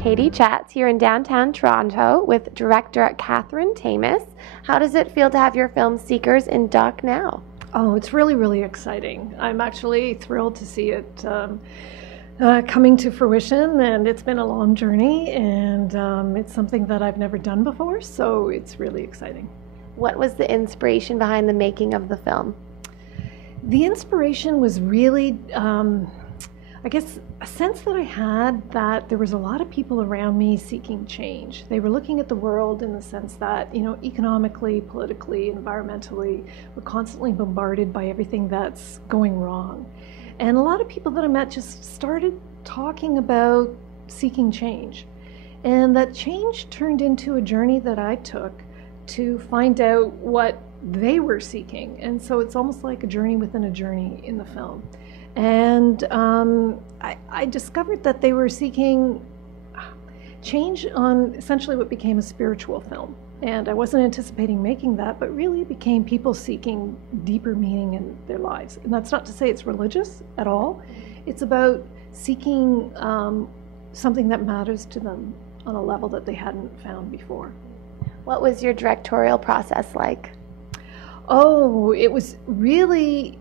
Katie Chats here in downtown Toronto with Director CATHARINE Tamas. How does it feel to have your film Seekers in Docnow? Oh, it's really, really exciting. I'm actually thrilled to see it coming to fruition, and it's been a long journey, and it's something that I've never done before, so it's really exciting. What was the inspiration behind the making of the film? The inspiration was really, I guess, a sense that I had that there was a lot of people around me seeking change. They were looking at the world in the sense that, you know, economically, politically, environmentally, we're constantly bombarded by everything that's going wrong. And a lot of people that I met just started talking about seeking change. And that change turned into a journey that I took to find out what they were seeking. And so it's almost like a journey within a journey in the film. And I discovered that they were seeking change on essentially what became a spiritual film. And I wasn't anticipating making that, but really it became people seeking deeper meaning in their lives. And that's not to say it's religious at all. It's about seeking something that matters to them on a level that they hadn't found before. What was your directorial process like? Oh, it was really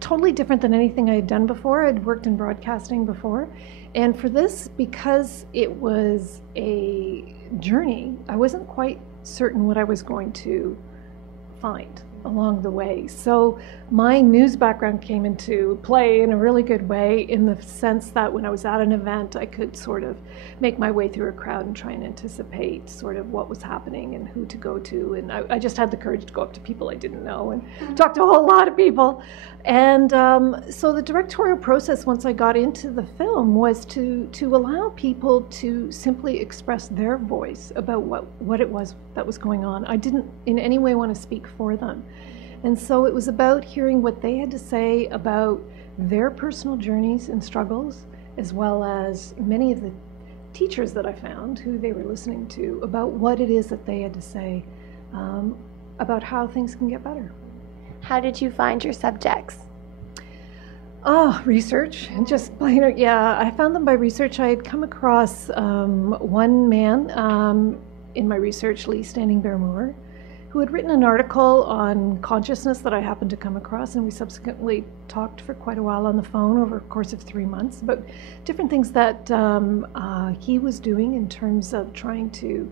totally different than anything I had done before. I'd worked in broadcasting before. And for this, because it was a journey, I wasn't quite certain what I was going to find along the way. So my news background came into play in a really good way, in the sense that when I was at an event, I could sort of make my way through a crowd and try and anticipate sort of what was happening and who to go to. And I just had the courage to go up to people I didn't know and talk to a whole lot of people. And so the directorial process, once I got into the film, was to allow people to simply express their voice about what it was that was going on. I didn't in any way want to speak for them. And so it was about hearing what they had to say about their personal journeys and struggles, as well as many of the teachers that I found who they were listening to about what it is that they had to say about how things can get better. How did you find your subjects? Oh, research. And just plain, yeah, I found them by research. I had come across one man in my research, Lee Standing Bear Moore, who had written an article on consciousness that I happened to come across, and we subsequently talked for quite a while on the phone over a course of 3 months about different things that he was doing in terms of trying to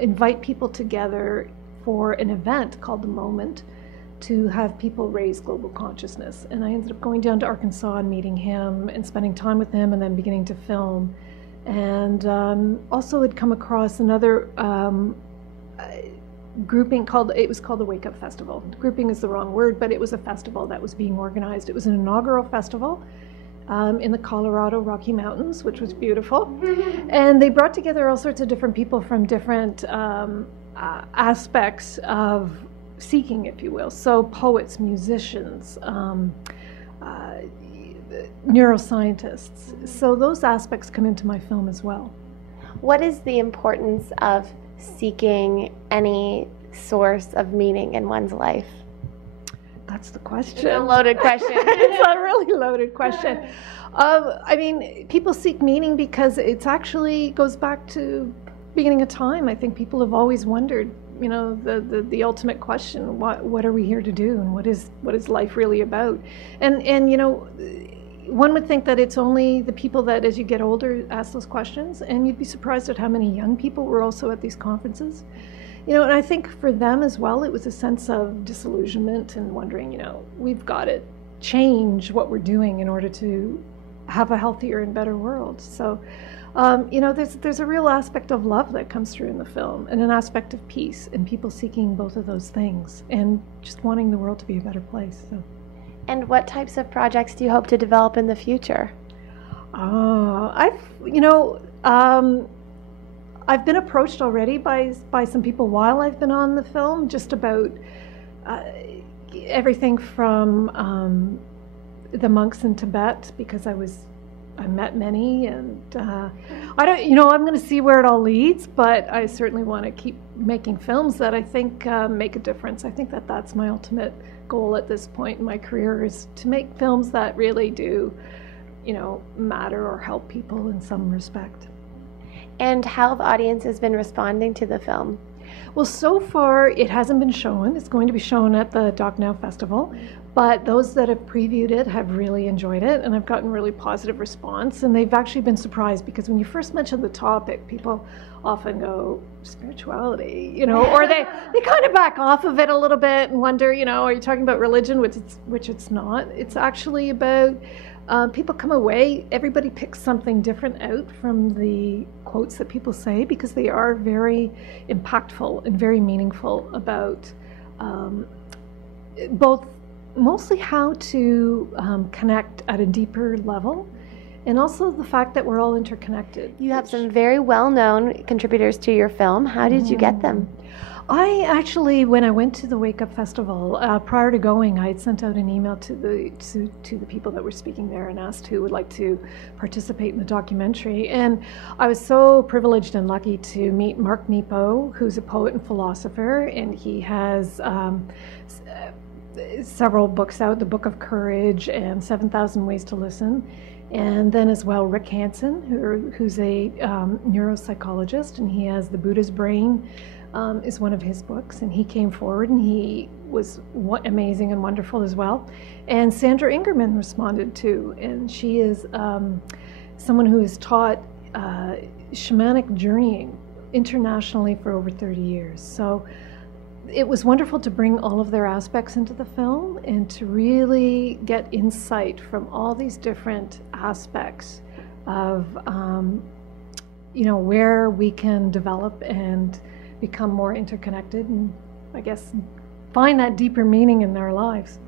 invite people together for an event called The Moment to have people raise global consciousness. And I ended up going down to Arkansas and meeting him and spending time with him and then beginning to film. And also had come across another grouping called the Wake Up Festival. Grouping is the wrong word, but it was a festival that was being organized. It was an inaugural festival in the Colorado Rocky Mountains, which was beautiful. And they brought together all sorts of different people from different aspects of seeking, if you will. So poets, musicians, neuroscientists. So those aspects come into my film as well. What is the importance of seeking any source of meaning in one's life? That's the question. It's a loaded question. It's a really loaded question. I mean, people seek meaning because it's actually goes back to beginning of time. I think people have always wondered, you know, the ultimate question: what are we here to do, and what is life really about? And you know, one would think that it's only the people that, as you get older, ask those questions, and you'd be surprised at how many young people were also at these conferences. You know, and I think for them as well, it was a sense of disillusionment and wondering, you know, we've got to change what we're doing in order to have a healthier and better world. So, you know, there's a real aspect of love that comes through in the film, and an aspect of peace, and people seeking both of those things, and just wanting the world to be a better place. So. And what types of projects do you hope to develop in the future? I've been approached already by some people while I've been on the film, just about everything from the monks in Tibet, because I met many, and I'm going to see where it all leads, but I certainly want to keep making films that I think make a difference. I think that that's my ultimate goal at this point in my career, is to make films that really do matter or help people in some respect. And how have audiences been responding to the film? Well, so far it hasn't been shown. It's going to be shown at the Docnow Festival, but those that have previewed it have really enjoyed it, and I've gotten really positive response, and they've actually been surprised because when you first mention the topic, people often go, spirituality, or they kind of back off of it a little bit and wonder, are you talking about religion, which it's not. It's actually about people come away, everybody picks something different out from the quotes that people say because they are very impactful and very meaningful about both mostly how to connect at a deeper level and also the fact that we're all interconnected. You have some very well-known contributors to your film. How did you get them? I actually, when I went to the Wake Up Festival, prior to going, I had sent out an email to the people that were speaking there and asked who would like to participate in the documentary. And I was so privileged and lucky to meet Mark Nepo, who's a poet and philosopher, and he has several books out, The Book of Courage and 7,000 Ways to Listen. And then as well, Rick Hansen, who's a neuropsychologist, and he has The Buddha's Brain, is one of his books, and he came forward and he was amazing and wonderful as well. And Sandra Ingerman responded too, and she is someone who has taught shamanic journeying internationally for over 30 years. So it was wonderful to bring all of their aspects into the film and to really get insight from all these different aspects of where we can develop and become more interconnected and I guess find that deeper meaning in our lives.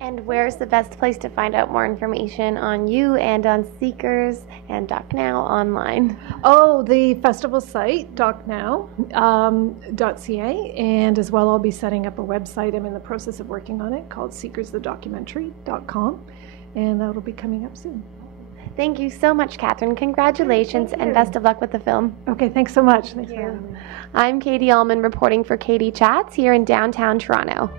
And where's the best place to find out more information on you and on Seekers and Docnow online? Oh, the festival site, docnow.ca, and as well I'll be setting up a website. I'm in the process of working on it called seekersthedocumentary.com, and that'll be coming up soon. Thank you so much, Catherine. Congratulations and best of luck with the film. Okay, thanks so much. Thanks for having me. I'm Katie Allman reporting for Katie Chats here in downtown Toronto.